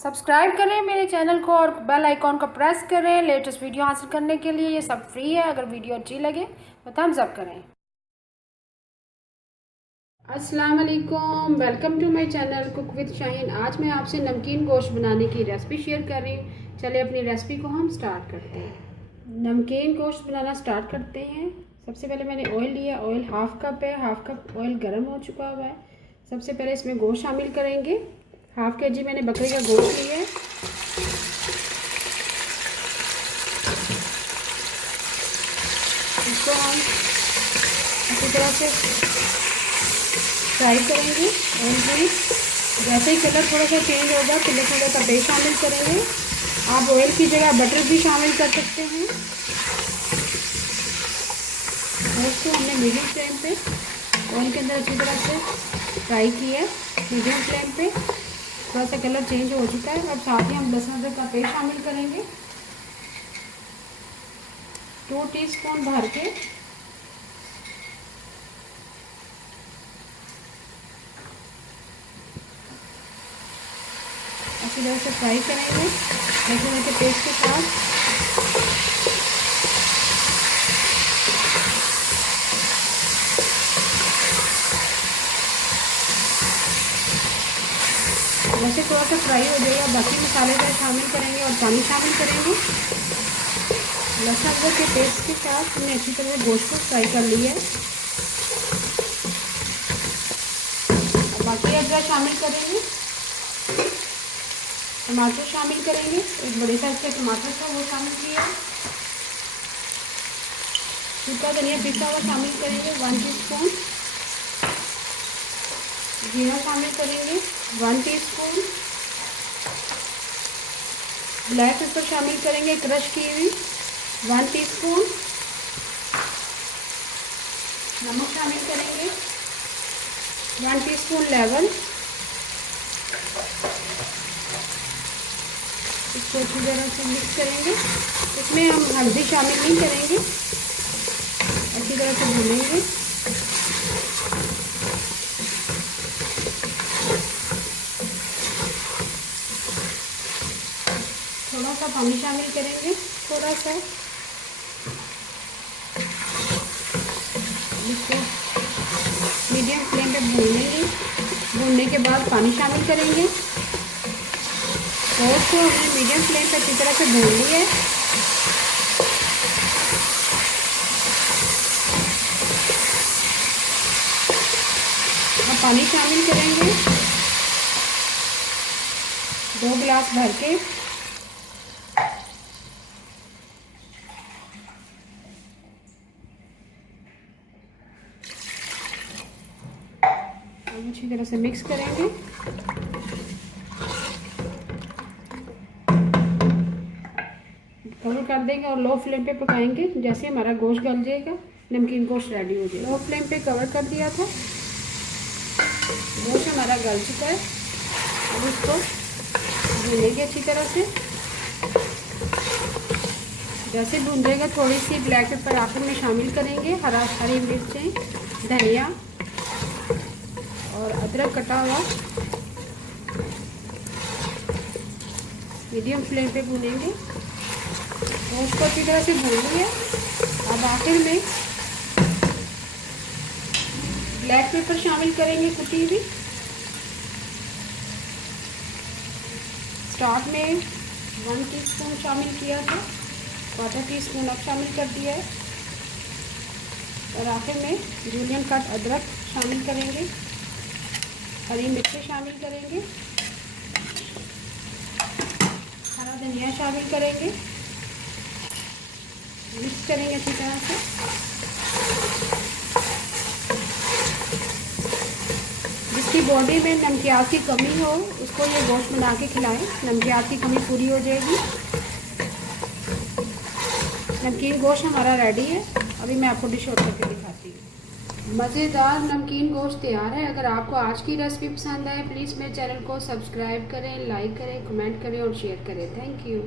Subscribe करें मेरे channel को और बेल आइकॉन को प्रेस करें लेटेस्ट वीडियो हासिल करने के लिए। ये सब फ्री है। अगर वीडियो अच्छी लगे तो थम्स अप करें। अस्सलाम वालेकुम, welcome to my channel cook with Shaheen. आज मैं आपसे नमकीन गोश्त बनाने की रेसिपी शेयर कर रही हूँ। चलिए अपनी रेसिपी को हम स्टार्ट करते हैं। नमकीन गोश्त बनाना स्टार्ट करते हैं। सबसे पहले मैंने ऑयल लिया। ऑयल हाफ कप है। हाफ कप ऑयल गर्म हो चुका हुआ है। सबसे पहले इसमें गोश्त शामिल करेंगे। हाफ के जी मैंने बकरे का गोश्त लिया है। इसको हम अच्छी तरह से फ्राई करेंगे ऑयल में। जैसे ही कलर थोड़ा सा चेंज होगा पीले थोड़े का बेस शामिल करेंगे। आप ऑयल की जगह बटर भी शामिल कर सकते हैं। इसको हमने मीडियम फ्लेम पे ऑयल के अंदर अच्छी तरह से फ्राई किया है। मीडियम फ्लेम पे थोड़ा सा कलर चेंज हो चुका है। अब साथ ही हम लहसुन अदरक का पेस्ट शामिल करेंगे। 2 टीस्पून भर के अच्छी तरह से फ्राई करेंगे लहसुन के पेस्ट के साथ। वैसे थोड़ा सा फ्राई हो जाएगा, बाकी मसाले जो शामिल करेंगे और पानी शामिल करेंगे। लहसुन अदरक के पेस्ट के साथ हमने अच्छी तरह गोश्त को फ्राई कर लिया है। बाकी अदरक शामिल करेंगे। टमाटर शामिल करेंगे। एक बड़े साइज का टमाटर था वो शामिल किया। सूखा धनिया पिसा हुआ शामिल करेंगे 1 टीस्पून। जीरा शामिल करेंगे 1 टीस्पून। ब्लैक पेपर शामिल करेंगे क्रश की हुई 1 टीस्पून। नमक शामिल करेंगे 1 टीस्पून लेवल। इसको अच्छी तरह से मिक्स करेंगे। इसमें हम हल्दी शामिल नहीं करेंगे। अच्छी तरह से भूनेंगे। थोड़ा सा पानी शामिल करेंगे, थोड़ा सा। इसको मीडियम फ्लेम पे भूनेंगे। भूनने के बाद पानी शामिल करेंगे। गोश्त को हमने मीडियम फ्लेम पे अच्छी तरह से भून लिया है। अब पानी शामिल करेंगे 2 गिलास भर के। अब अच्छी तरह से मिक्स करेंगे। कवर कर देंगे और लो फ्लेम पे पकाएंगे। जैसे हमारा गोश्त गल जाएगा नमकीन गोश्त रेडी हो जाएगा। लो फ्लेम पे कवर कर दिया था। गोश्त हमारा गल चुका है। अब इसको भूनेंगे अच्छी तरह से। जैसे भून जाएगा थोड़ी सी ब्लैक पेपर आखिर में शामिल करेंगे। हरी मिर्चें, धनिया और अदरक कटा हुआ। मीडियम फ्लेम पे भूनेंगे। गोश्त को अच्छी तरह से भून लिया। अब आखिर में ब्लैक पेपर शामिल करेंगे कुटी हुई। स्टार्ट में 1 टीस्पून शामिल किया था, 1/4 टीस्पून अब शामिल कर दिया है। और आखिर में जूलियन कट अदरक शामिल करेंगे। हरी मिर्ची शामिल करेंगे। हरा धनिया शामिल करेंगे। मिक्स करेंगे अच्छी तरह से। जिसकी बॉडी में नमकियात की कमी हो उसको ये गोश्त बना के खिलाएं। नमकियात की कमी पूरी हो जाएगी। नमकीन गोश्त हमारा रेडी है। अभी मैं आपको डिश आउट करके दिखाती हूँ। मज़ेदार नमकीन गोश्त तैयार है। अगर आपको आज की रेसिपी पसंद आए प्लीज़ मेरे चैनल को सब्सक्राइब करें, लाइक करें, कमेंट करें और शेयर करें। Thank you.